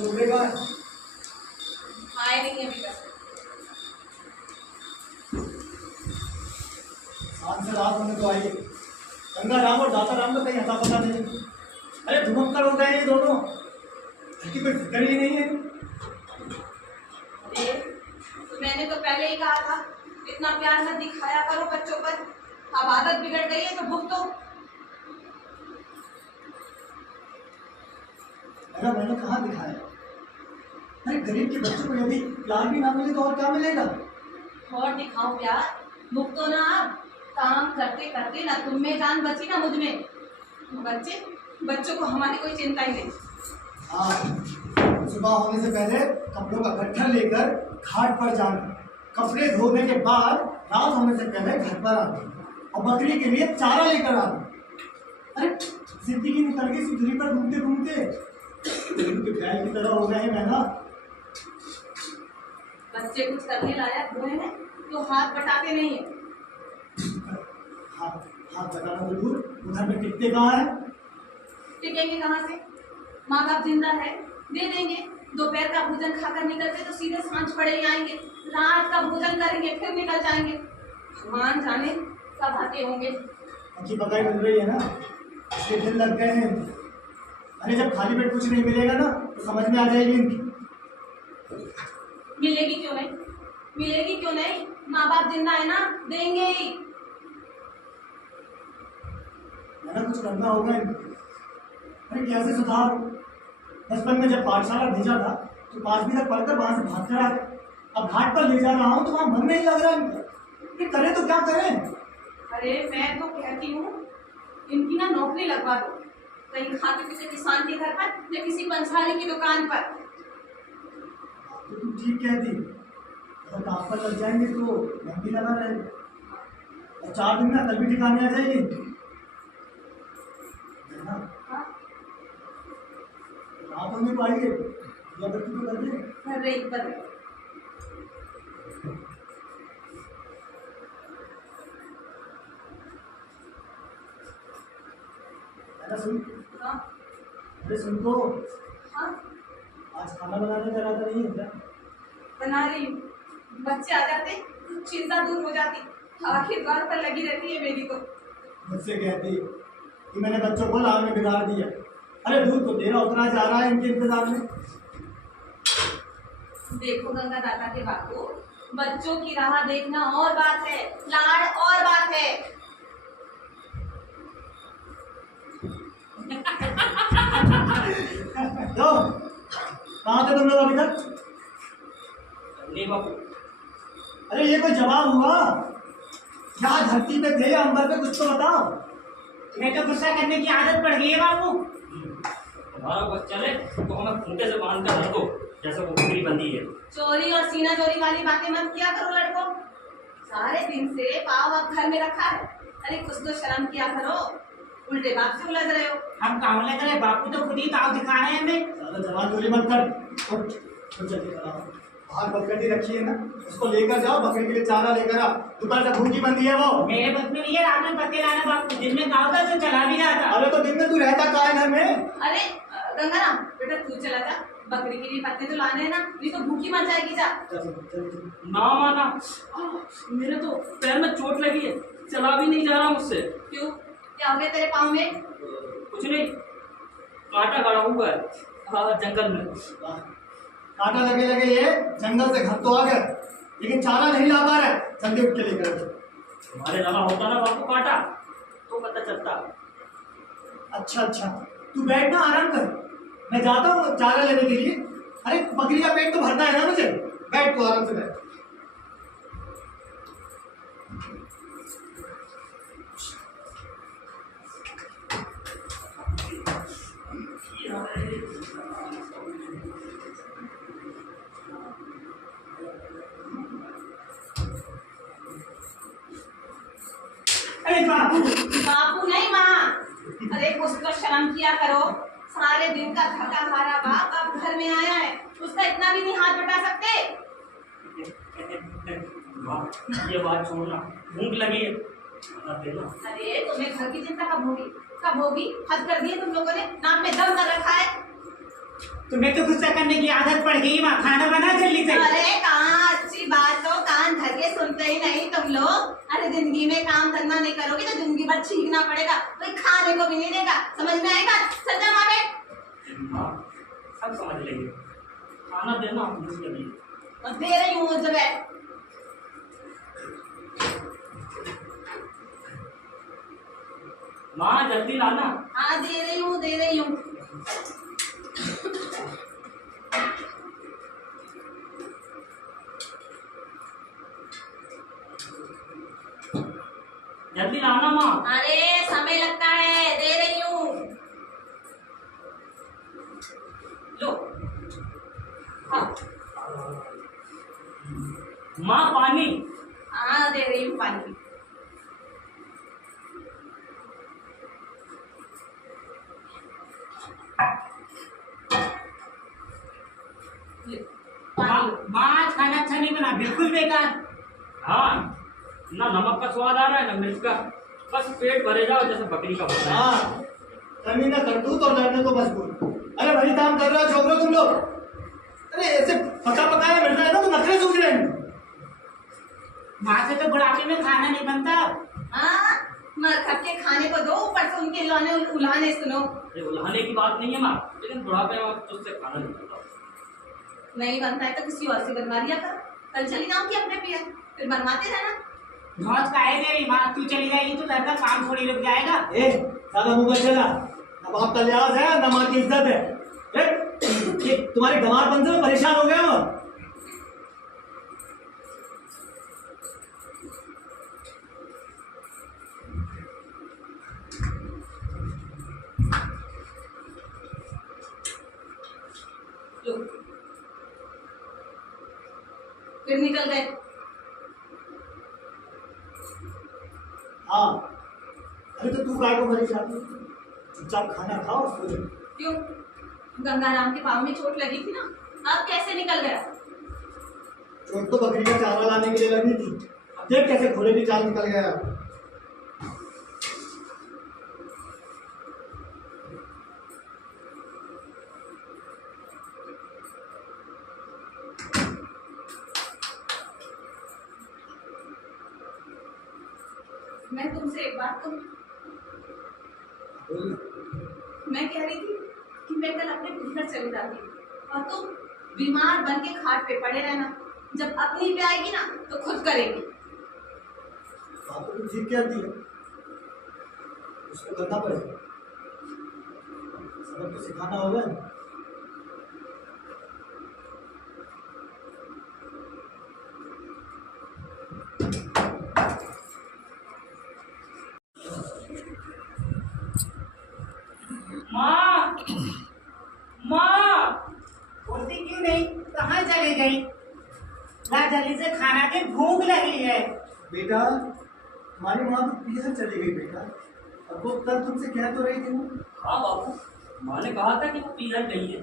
चुभेगा। आए नहीं अभी तक। शाम से रात होने तो आई। गंगा राम और दाता राम का कहीं अता पता नहीं। अरे धुमक्कड़ हो गए ये दोनों, इनकी कोई फिक्र ही नहीं है। अरे तो मैंने तो पहले ही कहा था इतना प्यार मत दिखाया करो बच्चों पर। अब आदत बिगड़ गई है तो भुगतो। अगर मैंने कहाँ दिखाया? अरे गरीब के बच्चों को यदि प्यार भी ना मिले तो और क्या मिलेगा? और दिखाओ प्यार, भुगतो ना। अब काम करते करते ना तुम में जान बची ना मुझ में। बच्चों को हमारी कोई चिंता ही नहीं। हाँ, सुबह होने से पहले कपड़ों का गट्ठर लेकर घाट पर जाना, कपड़े धोने के बाद रात होने से पहले घर पर आना और बकरी के लिए चारा लेकर आना। अरे जिंदगी निकल गई सुधरी पर घूमते घूमते बैल की तरह हो गए हैं। मैं ना बच्चे कुछ करने लायक हुए हैं तो हाथ बटाते नहीं है। हाथ बताना तो दूर, उधर में टिकते कहाँ है? टिकेंगे कहाँ से? माँ बाप जिंदा है, दे देंगे। दोपहर का भोजन खाकर निकलते तो सीधे सांझ पड़े ही आएंगे। रात का भोजन करेंगे फिर निकल जाएंगे। भगवान जाने कब आते होंगे। अच्छी पकाई बन रही है ना, इसके दिन लग गए हैं। अरे जब खाली पेट कुछ नहीं मिलेगा ना तो समझ में आ जाएगी इनकी। मिलेगी क्यों नहीं? मिलेगी क्यों नहीं? माँ बाप जिंदा है ना, देंगे ही। मैंने कुछ करना होगा इनको। अरे कैसे सुधार? बचपन में जब पाठशाला भेजा था तो 5वीं तक पढ़कर वहां से भाग कर आ गए। अब घाट पर ले जा रहा हूँ तो वहां मन नहीं लग रहा इनका। ये करें तो क्या करें? अरे मैं तो कहती हूँ इनकी ना नौकरी लगवा दो, कहीं खाते पीते किसान के घर पर या किसी पंसारी की दुकान पर। तो तुम ठीक कहती, अगर काम पर लग जाएंगे तो मन भी लगा रहेगा और 4 दिन में कल भी ठिकाने आ जाएगी। आप हमें पाइए या बच्ची तो कर दे। अरे एक बार सुन। हाँ अरे सुन तो, हाँ आज खाना बनाने का इरादा नहीं है क्या? बना रही हूँ। बच्चे आ जाते तो चिंता दूर हो जाती। आखिरकार पर लगी रहती है मेरी तो। मुझसे कहती कि मैंने बच्चों को लाल में बिगाड़ दिया। अरे दूध तो तेरा उतना जा रहा है इनके इंतजार में। देखो गंगा दाता के बापू, बच्चों की राह देखना और बात है, लाड़ और बात है। तो कहाँ थे तुम लोग अभी तक? नहीं बापू। अरे ये कोई जवाब हुआ? क्या धरती पे थे या अंबर पे, कुछ तो बताओ। मैं तो गुस्सा करने की आदत पड़ गई है बाबू। हमारा बच्चा चले तो हमें खूंटे से बांध कर रख दो जैसे वो बकरी बंधी है। चोरी और सीना चोरी वाली बातें मत किया करो लड़कों। सारे दिन से पाव अब घर में रखा है। अरे कुछ तो शर्म किया करो, उल्टे बाप से उलझ रहे हो। हम कहाँ लग रहे, बापू तो खुद ही ताव दिखा रहे हैं हमें। ज्यादा जवान गोली मत कर। उठ, जल्दी कराओ। बाहर बकरी रखी है ना, उसको लेकर जाओ, बकरी के लिए चारा लेकर आ। दोपहर से भूखी बंदी है वो। मेरे बस में नहीं है, रात में पत्ते लाना बापू। दिन में गाँव का तो चला भी रहा था। अरे तो दिन में तू रहता कहाँ है घर में? अरे गंगाराम बेटा तू चला जा, बकरी के लिए पत्ते तो लाने हैं ना, नहीं तो भूखी मर जाएगी। जा ना माना, मेरे तो पैर में चोट लगी है, चला भी नहीं जा रहा मुझसे। क्यों, क्या हो गया तेरे पाँव में? कुछ नहीं, कांटा गड़ा हुआ है। हाँ जंगल में। कांटा लगे लगे ये जंगल से घर तो आ गए, लेकिन चारा नहीं ला पा रहे। जल्दी उठ के लेकर। तुम्हारे लगा होता ना बापू कांटा तो पता चलता। अच्छा अच्छा, तू बैठ ना, आराम कर, मैं जाता हूँ चारा लेने के लिए। अरे बकरी का पेट तो भरना है ना मुझे। बैठ तू, आराम से बैठ। अरे बापू, बापू नहीं माँ। अरे कुछ तो शर्म किया करो। सारे दिन का थका हारा बाप अब घर में आया है, उसका इतना भी नहीं हाथ बटा सकते। ये बात छोड़ना, भूख लगी है देना। अरे तुम्हें घर की चिंता कब होगी? कब होगी? हद कर दिए तुम लोगों ने, नाक में दम कर रखा है। तुम्हें तो गुस्सा करने की आदत पड़ गई माँ, खाना बना जल्दी से। अरे कहाँ अच्छी बात हो, कान धर के सुनते ही नहीं तुम लोग। अरे जिंदगी में काम धंधा नहीं करोगे तो जिंदगी भर छींकना पड़ेगा, कोई खाने को भी नहीं देगा। समझ में आएगा? चल जा माँ बैठ। माँ सब समझ लेंगे, खाना देना मुश्किल नहीं। और दे रही हूँ जब बैठ। माँ जल्दी लाना। हाँ दे रही हूँ, दे रही हूँ। जल्दी लाना माँ। अरे समय लगता है, दे रही हूँ। लो। हाँ माँ पानी। हाँ दे रही हूँ पानी। माँ खाना अच्छा नहीं बना, बिल्कुल बेकार। हाँ ना नमक का स्वाद आ रहा है ना मिर्च का, बस पेट भरे जाओ जैसे बकरी का होता है। हाँ, कमी ना करतूत और लड़ने को मजबूर। अरे भाई काम कर रहे हो छोकरो तुम लोग। अरे ऐसे पका पकाया मिल रहा है ना तो नखरे सूख रहे हैं। माँ से तो बुढ़ापे में खाना नहीं बनता। हाँ मर खप के खाने को दो, ऊपर से उनके उलाने सुनो। ये उल्हाने की बात नहीं है माँ, लेकिन बुढ़ापे में तुझसे खाना नहीं बनता। नहीं बनता है तो किसी और से बनवा लिया करो। कल चली जाऊंगी अपने पिया, फिर बनवाते रहना। मौज का है तेरी माँ, तू चली जाएगी तो घर का काम थोड़ी रुक जाएगा। ए, ज्यादा मुंह मत चला। ना बाप का लिहाज है ना माँ की इज्जत है। ये तुम्हारे गंवारपन से मैं परेशान हो गया हूँ। लो। फिर निकल गए। हाँ, अरे तो तू काय को परेशान? चुपचाप खाना खाओ सो जाओ। क्यों? गंगाराम के पाँव में चोट लगी थी ना, अब कैसे निकल गया? चोट तो बकरी का चारा लाने के लिए लगी थी। अब देख कैसे घोड़े की चाल निकल गया। मैं तुमसे एक बात कहूँ। बोल। मैं कह रही थी कि मैं कल अपने घर चली जाती और तुम बीमार बन के खाट पे पड़े रहना। जब अपनी पे आएगी ना तो खुद करेगी। बात तो ठीक कहती है, उसको करना पड़ेगा। सबक तो सिखाना होगा। माँ माँ बोलती क्यों नहीं? कहाँ चली गई? ला जल्दी से खाना के, भूख लगी है। बेटा, हमारी माँ तो पीछे चली गई बेटा। अब वो कल तुमसे कह तो रही थी वो। हाँ बाबू, माँ ने कहा था कि वो पीछे गई है,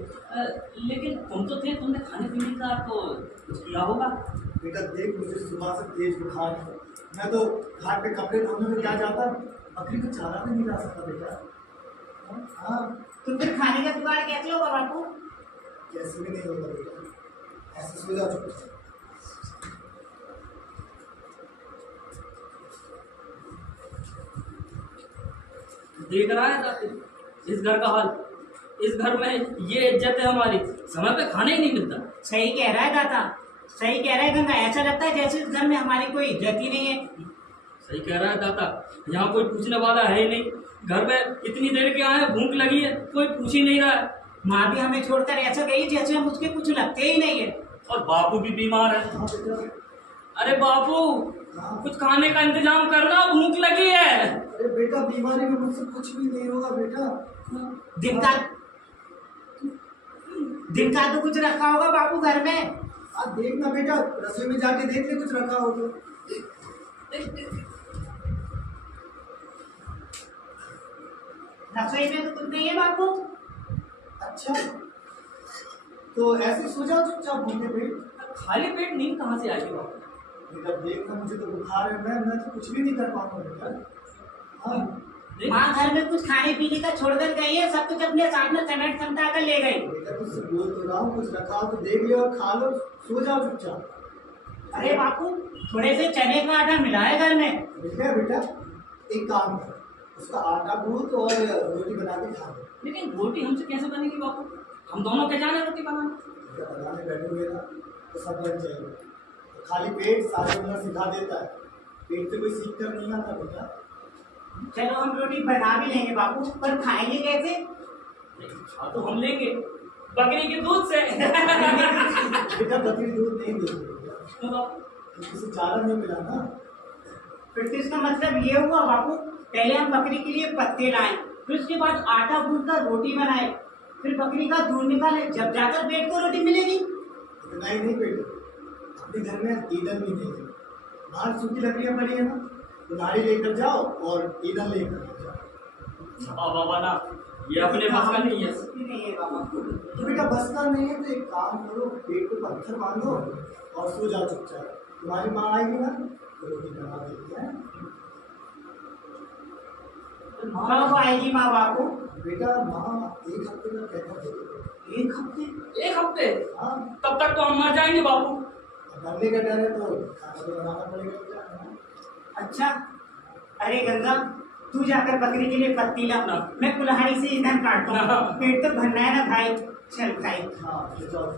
लेकिन तुम तो थे, तुमने खाने पीने का तो कुछ किया होगा। बेटा देख, मुझे सुबह से तेज बुखार है। मैं तो घाट पे कपड़े धोने में क्या जाता, बकरी को चारा भी नहीं ला सकता बेटा। हाँ, तुम फिर खाने का जुगाड़ कैसे होगा बापू? कैसे भी नहीं होता बेटा। ऐसे सो जाओ चुपचाप। देख रहा है इस घर का हाल, इस घर में ये इज्जत है हमारी, समय पे खाना ही नहीं मिलता। सही कह रहा है दादा, सही कह रहा है गंगा। ऐसा लगता है जैसे इस घर में हमारी कोई इज्जत ही नहीं है। सही कह रहा है दादा, यहाँ कोई पूछने वाला है ही नहीं। घर में इतनी देर के आए, भूख लगी है, कोई पूछ ही नहीं रहा है। माँ भी हमें छोड़कर ऐसा गई जैसे हम उसके कुछ लगते ही नहीं है। और बापू भी बीमार है। हाँ बेटा। अरे बापू, कुछ खाने का इंतजाम करना, भूख लगी है। अरे बेटा, बीमारी में मुझसे कुछ भी नहीं होगा बेटा। दिन का तो कुछ रखा होगा बापू घर में। आप देखना बेटा, रसोई में जाके देख ले कुछ रखा हो तो। रसोई में तो कुछ नहीं है बापू। अच्छा, तो ऐसे सो जाओ चुपचाप भूखे पेट। खाली पेट नींद कहाँ से आएगी बापू? बेटा देखना, मुझे तो बुखार है, मैं तो कुछ भी नहीं कर पाऊंगा बेटा। हाँ, देख। माँ घर में कुछ खाने पीने का छोड़कर गई है, सब कुछ अपने साथ में समेट समटा कर ले गई। बेटा तुझसे बोल तो रहा हूँ, कुछ रखा हो तो देख लियो और खा लो, सो जाओ चुपचाप। अरे बापू, थोड़े से चने का आटा मिला है घर में। बेटा बेटा एक काम कर, उसका आटा गूंथ और रोटी बना के खा लो। लेकिन रोटी हमसे कैसे बनेगी बापू? हम दोनों क्या जाने रोटी बनाना? बेटा बनाने बैठोगे ना तो सब बन जाएगा। तो खाली पेट सारे बनना सिखा देता है, पेट से कोई सीख कर नहीं आता बेटा। चलो हम रोटी बना भी लेंगे बापू, पर खाएंगे कैसे? खा तो हम लेंगे बकरी के दूध से। बेटा बकरी दूध नहीं देती बेटा, क्यों बापू? किसी चारा नहीं मिला ना। फिर तो इसका मतलब ये हुआ बापू, पहले हम बकरी के लिए पत्ते लाए, फिर उसके बाद आटा गूंथ कर रोटी बनाए, फिर बकरी का दूध निकाले, जब जाकर पेट को रोटी मिलेगी। इतना ही नहीं बेटे, अपने घर में ईंधन भी नहीं है, बाहर सूखी लकड़ियां पड़ी है ना, तो नारी लेकर जाओ और ईंधन लेकर जाओ। बाबा ना, ये अपने पास का नहीं है। नहीं है बाबा। तो बेटा बस का नहीं है तो एक काम करो, पेट पे पत्थर बांधो और सो जाओ चुपचाप। तुम्हारी माँ आएगी ना तो रोटी बना देती है। कब आएगी माँ बापू? बेटा माँ एक हफ्ते का कहना देगी। एक हफ्ते? एक हफ्ते? हाँ, तब तक तो हम मर जाएंगे बापू। अब मरने का डर है तो खाना तो बनाना पड़ेगा बेटा। अच्छा, अरे गंगा, तू जाकर बकरी के लिए पत्ती ला, मैं कुल्हाड़ी से ईंधन काटता हूँ। पेट तो भरना है ना भाई, चल भाई। हाँ, ले जाओ।